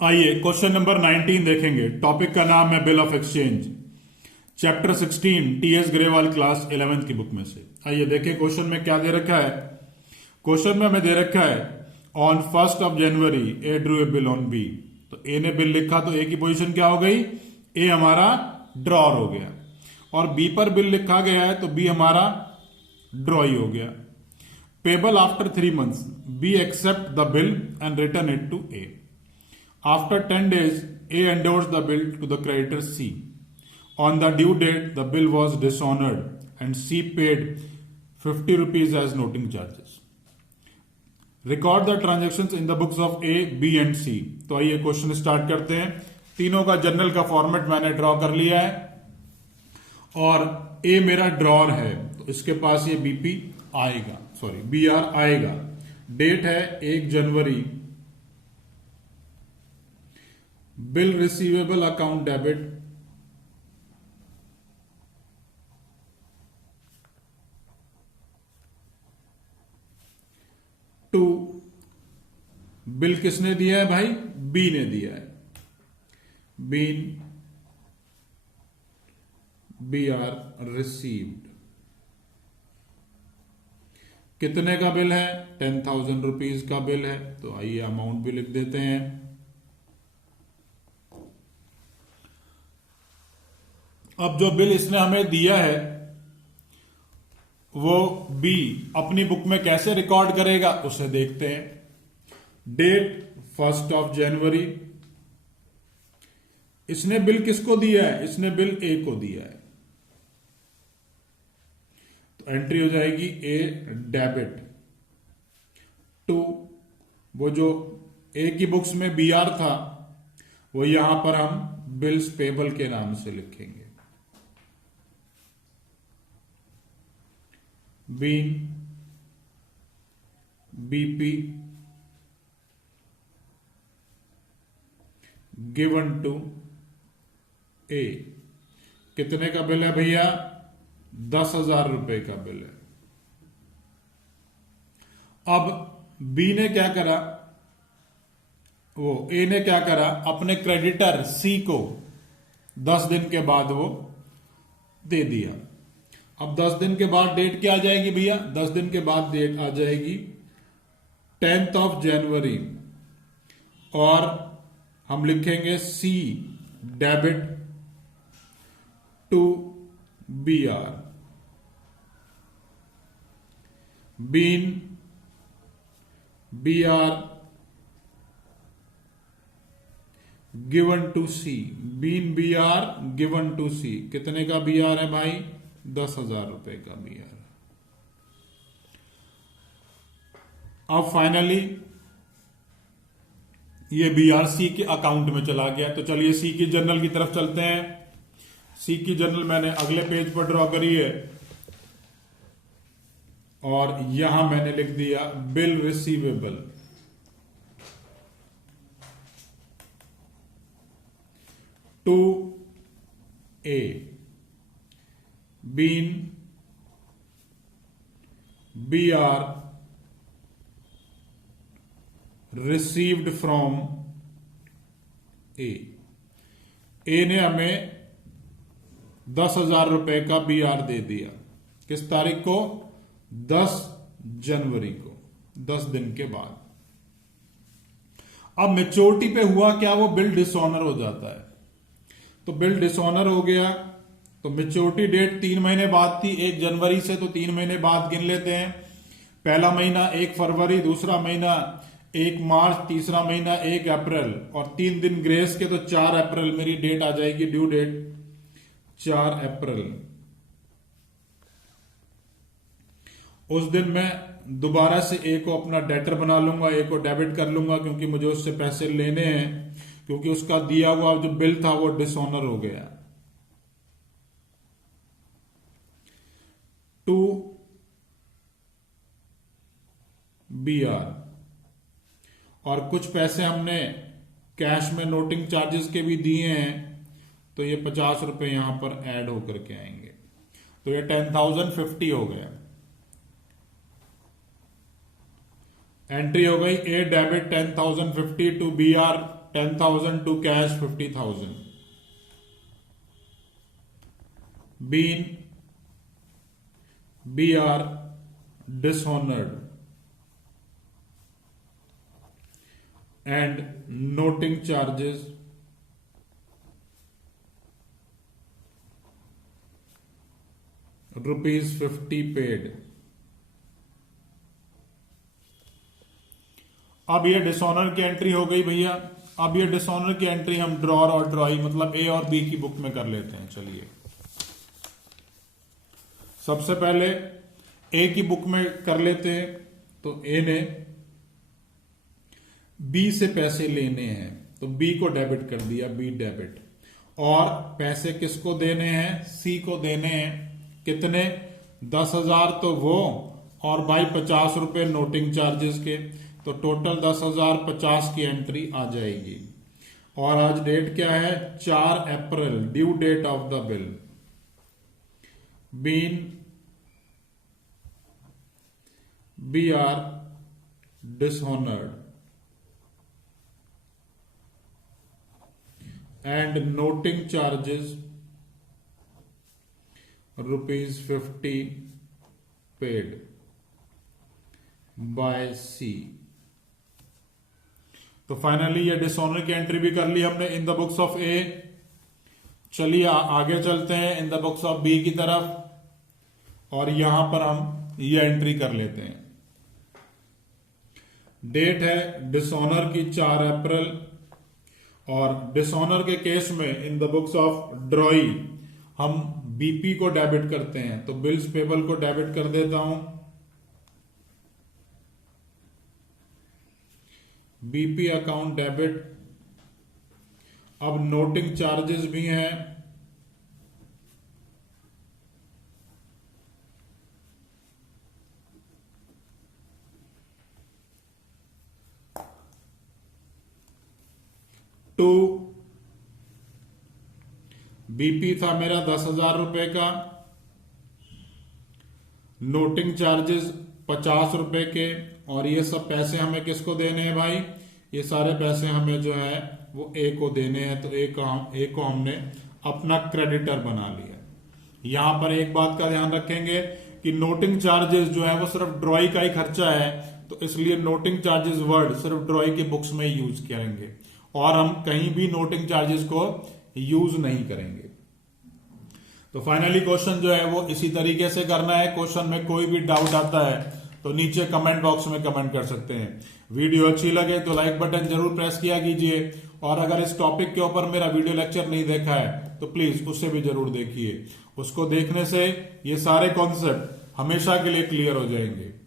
आइए question number 19 देखेंगे। Topic का नाम है bill of exchange, chapter 16, TS Grewal class 11th की बुक में से। आइए देखें क्वेश्चन में क्या दे रखा है। क्वेश्चन में हमें दे रखा है on 1st of January A drew a bill on B. तो ए ने बिल लिखा तो ए की पोजीशन क्या हो गई, ए हमारा ड्रॉर हो गया, और बी पर बिल लिखा गया है तो बी हमारा ड्रॉई हो गया। Payable after 3 months, B accept the bill and return it to A. After 10 days, A endorsed the bill to the creditor C. On the due date, the bill was dishonored and C paid 50 rupees as noting charges. Record the transactions in the books of A, B and C. तो आइए question start करते हैं। तीनों का journal का format मैंने draw कर लिया है और A मेरा ड्रॉर है तो इसके पास ये बीपी आएगा, सॉरी बीआर आएगा। डेट है 1 जनवरी। Bill receivable account debit, to bill किसने दिया है भाई, बी ने दिया है। Being B R received. कितने का बिल है, 10,000 रुपीज का बिल है। तो आइए अमाउंट भी लिख देते हैं। अब जो बिल इसने हमें दिया है वो बी अपनी बुक में कैसे रिकॉर्ड करेगा उसे देखते हैं। Date 1st of January। इसने बिल किसको दिया है, इसने बिल ए को दिया है तो एंट्री हो जाएगी ए डेबिट टू, वो जो ए की बुक्स में बी आर था वो यहां पर हम बिल्स पेबल के नाम से लिखेंगे। बीन बीपी गिवन टू ए। कितने का बिल है भैया, 10,000 रुपए का बिल है। अब बी ने क्या करा, वो ए ने क्या करा, अपने क्रेडिटर सी को 10 दिन के बाद वो दे दिया। अब 10 दिन के बाद डेट क्या आ जाएगी भैया, 10 दिन के बाद डेट आ जाएगी 10th of January, और हम लिखेंगे C debit to B R. Being B R given to C. Being B R given to C. कितने का बी आर है भाई, 10,000 रुपए का बी आर। अब फाइनली ये बीआरसी के अकाउंट में चला गया। तो चलिए सी की जर्नल की तरफ चलते हैं। सी की जर्नल मैंने अगले पेज पर ड्रॉ करी है और यहां मैंने लिख दिया bill receivable to A being B R received from A. A ने हमें 10,000 रुपए का बी आर दे दिया। किस तारीख को, 10 जनवरी को, 10 दिन के बाद। अब मैच्योरिटी पे हुआ क्या, वो बिल डिसऑनर हो जाता है। तो बिल डिसऑनर हो गया तो मैच्योरिटी डेट 3 महीने बाद थी, 1 जनवरी से, तो 3 महीने बाद गिन लेते हैं। पहला महीना 1 फरवरी, दूसरा महीना 1 मार्च, तीसरा महीना 1 अप्रैल, और 3 दिन ग्रेस के तो 4 अप्रैल मेरी डेट आ जाएगी, ड्यू डेट 4 अप्रैल। उस दिन मैं दोबारा से ए को अपना डेटर बना लूंगा, ए को डेबिट कर लूंगा क्योंकि मुझे उससे पैसे लेने हैं, क्योंकि उसका दिया हुआ जो बिल था वो डिसऑनर हो गया। टू बी आर, और कुछ पैसे हमने कैश में नोटिंग चार्जेस के भी दिए हैं तो ये 50 रुपए यहां पर ऐड होकर के आएंगे। तो ये 10,050 हो गया। एंट्री हो गई A debit 10,050 to B R 10,000 to cash 50,000. B are dishonored and noting charges ₹50 paid. अब ये डिसऑनर की एंट्री हो गई भैया। अब ये डिसऑनर की एंट्री हम ड्रॉर और ड्रॉई मतलब ए और बी की बुक में कर लेते हैं। चलिए सबसे पहले ए की बुक में कर लेते हैं। तो ए ने बी से पैसे लेने हैं तो बी को डेबिट कर दिया, बी डेबिट। और पैसे किसको देने हैं? सी को देने हैं। कितने? 10,000 तो वो और भाई 50 रुपए नोटिंग चार्जेस के, तो टोटल 10,000 50 की एंट्री आ जाएगी। और आज डेट क्या है? 4 अप्रैल, due date of the bill. B R dishonoured and noting charges ₹50 paid by C। तो फाइनली ये डिसऑनर की एंट्री भी कर ली हमने in the books of A. चलिए आगे चलते हैं in the books of B की तरफ और यहां पर हम ये एंट्री कर लेते हैं। डेट है डिसऑनर की 4 अप्रैल और डिसऑनर के केस में इन द बुक्स ऑफ ड्रॉई हम बीपी को डेबिट करते हैं। तो बिल्स पेबल को डेबिट कर देता हूं। BP account debit. अब नोटिंग चार्जेस भी हैं। बीपी था मेरा 10,000 रुपए का, नोटिंग चार्जेस 50 रुपए के, और ये सब पैसे हमें किसको देने हैं भाई? ये सारे पैसे हमें जो है वो ए को देने हैं। तो ए को हमने अपना क्रेडिटर बना लिया। यहां पर एक बात का ध्यान रखेंगे कि नोटिंग चार्जेस जो है वो सिर्फ ड्रॉई का ही खर्चा है, तो इसलिए नोटिंग चार्जेस वर्ड सिर्फ ड्रॉई की बुक्स में यूज करेंगे और हम कहीं भी नोटिंग चार्जेस को यूज नहीं करेंगे। तो फाइनली क्वेश्चन जो है वो इसी तरीके से करना है। क्वेश्चन में कोई भी डाउट आता है तो नीचे कमेंट बॉक्स में कमेंट कर सकते हैं। वीडियो अच्छी लगे तो लाइक बटन जरूर प्रेस किया कीजिए और अगर इस टॉपिक के ऊपर मेरा वीडियो लेक्चर नहीं देखा है तो प्लीज उसे भी जरूर देखिए। उसको देखने से ये सारे कॉन्सेप्ट हमेशा के लिए क्लियर हो जाएंगे।